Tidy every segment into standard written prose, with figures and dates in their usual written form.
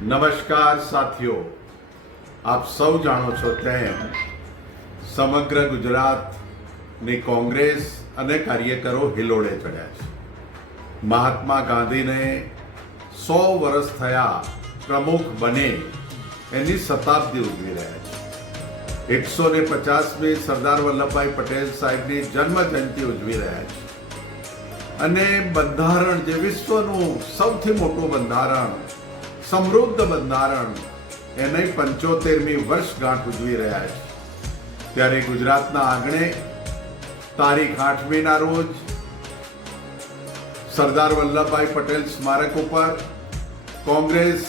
નમસ્કાર સાથીઓ, આપ સૌ જાણો છો તેમ સમગ્ર ગુજરાતની કોંગ્રેસ અને કાર્યકરો હિલોળે ચડ્યા છે. મહાત્મા ગાંધીને 100 વર્ષ થયા પ્રમુખ બને એની શતાબ્દી ઉજવી રહ્યા છે. 150મી સરદાર વલ્લભભાઈ પટેલ સાહેબની જન્મ જયંતિ ઉજવી રહ્યા છે અને બંધારણ જે વિશ્વનું સૌથી મોટું બંધારણ, સમૃદ્ધ બંધારણ, એને 75મી વર્ષગાંઠ ઉજવી રહ્યા છે. ત્યારે ગુજરાતના આંગણે તારીખ 8મીના રોજ સરદાર વલ્લભભાઈ પટેલ સ્મારક ઉપર કોંગ્રેસ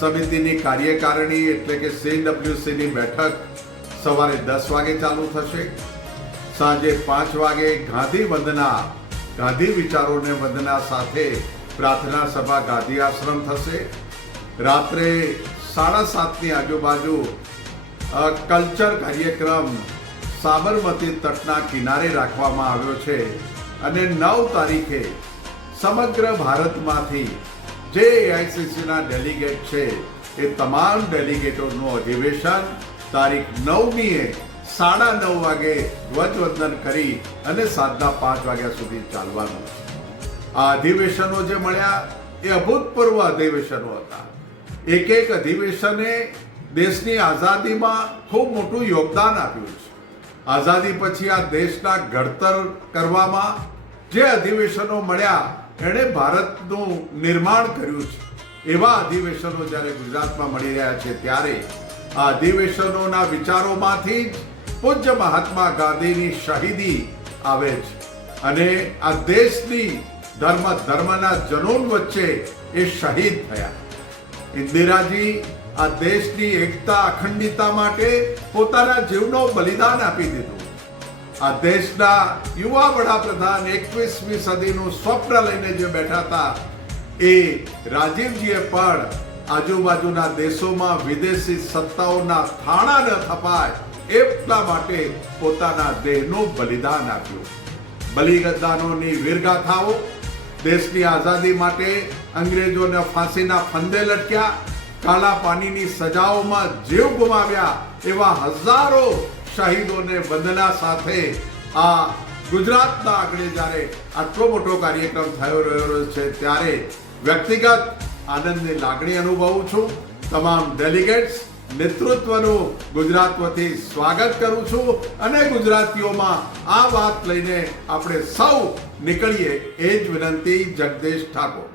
સમિતિની કાર્યકારિણી એટલે કે CWCની બેઠક સવારે 10 વાગે ચાલુ થશે. સાંજે 5 વાગે ગાંધી વિચારોને વંદના સાથે પ્રાર્થના સભા ગાંધી આશ્રમ થશે. રાત્રે 7:30ની આજુબાજુ કલ્ચર કાર્યક્રમ સાબરમતી તટના કિનારે રાખવામાં આવ્યો છે અને 9 તારીખે સમગ્ર ભારતમાંથી જે AICCના ડેલિગેટ છે એ તમામ ડેલિગેટોનું અધિવેશન તારીખ 9મીએ 9:30 વાગે ધ્વજવંદન કરી અને સાંજના 5 વાગ્યા સુધી ચાલવાનું. આ અધિવેશનો જે મળ્યા એ અભૂતપૂર્વ અધિવેશનો હતા. એક અધિવેશને દેશની આઝાદીમાં ખૂબ મોટું યોગદાન આપ્યું છે. આઝાદી પછી આ દેશના ઘડતર કરવામાં જે અધિવેશનો મળ્યા એણે ભારતનું નિર્માણ કર્યું છે. એવા અધિવેશનો જ્યારે ગુજરાતમાં મળી રહ્યા છે ત્યારે આ અધિવેશનોના વિચારોમાંથી જ પૂજ્ય મહાત્મા ગાંધીની શહીદી આવે છે અને આ દેશની ધર્મના જનૂન વચ્ચે એ શહીદ થયા. ઇન્દિરાજી આ દેશની એકતા અખંડિતતા માટે પોતાના જીવનો બલિદાન આપી દીધું. આ દેશના યુવા વડાપ્રધાન 21મી સદીનું સ્વપ્ન લઈને જે બેઠા હતા એ રાજીવજીએ પણ આજુબાજુના દેશોમાં વિદેશી સત્તાઓના થાણા ન થપાય એટલા માટે પોતાના દેહનું બલિદાન આપ્યું. બલિદાનોની વીરગાથાઓ, દેશની આઝાદી માટે અંગ્રેજોને ફાંસીના ફંદે લટક્યા, કાળા પાણીની સજાઓમાં જીવ ગુમાવ્યા એવા હજારો શહીદોને વંદના સાથે આ ગુજરાતના આંગણે જ્યારે આટલો મોટો કાર્યક્રમ થયો રહ્યો છે ત્યારે વ્યક્તિગત આનંદની લાગણી અનુભવું છું. તમામ ડેલિગેટ્સ નેતૃત્વનું ગુજરાત વતી સ્વાગત કરું છું અને ગુજરાતીઓમાં આ વાત લઈને આપણે સૌ નીકળીએ એ જ વિનંતી. જગદીશ ઠાકોર.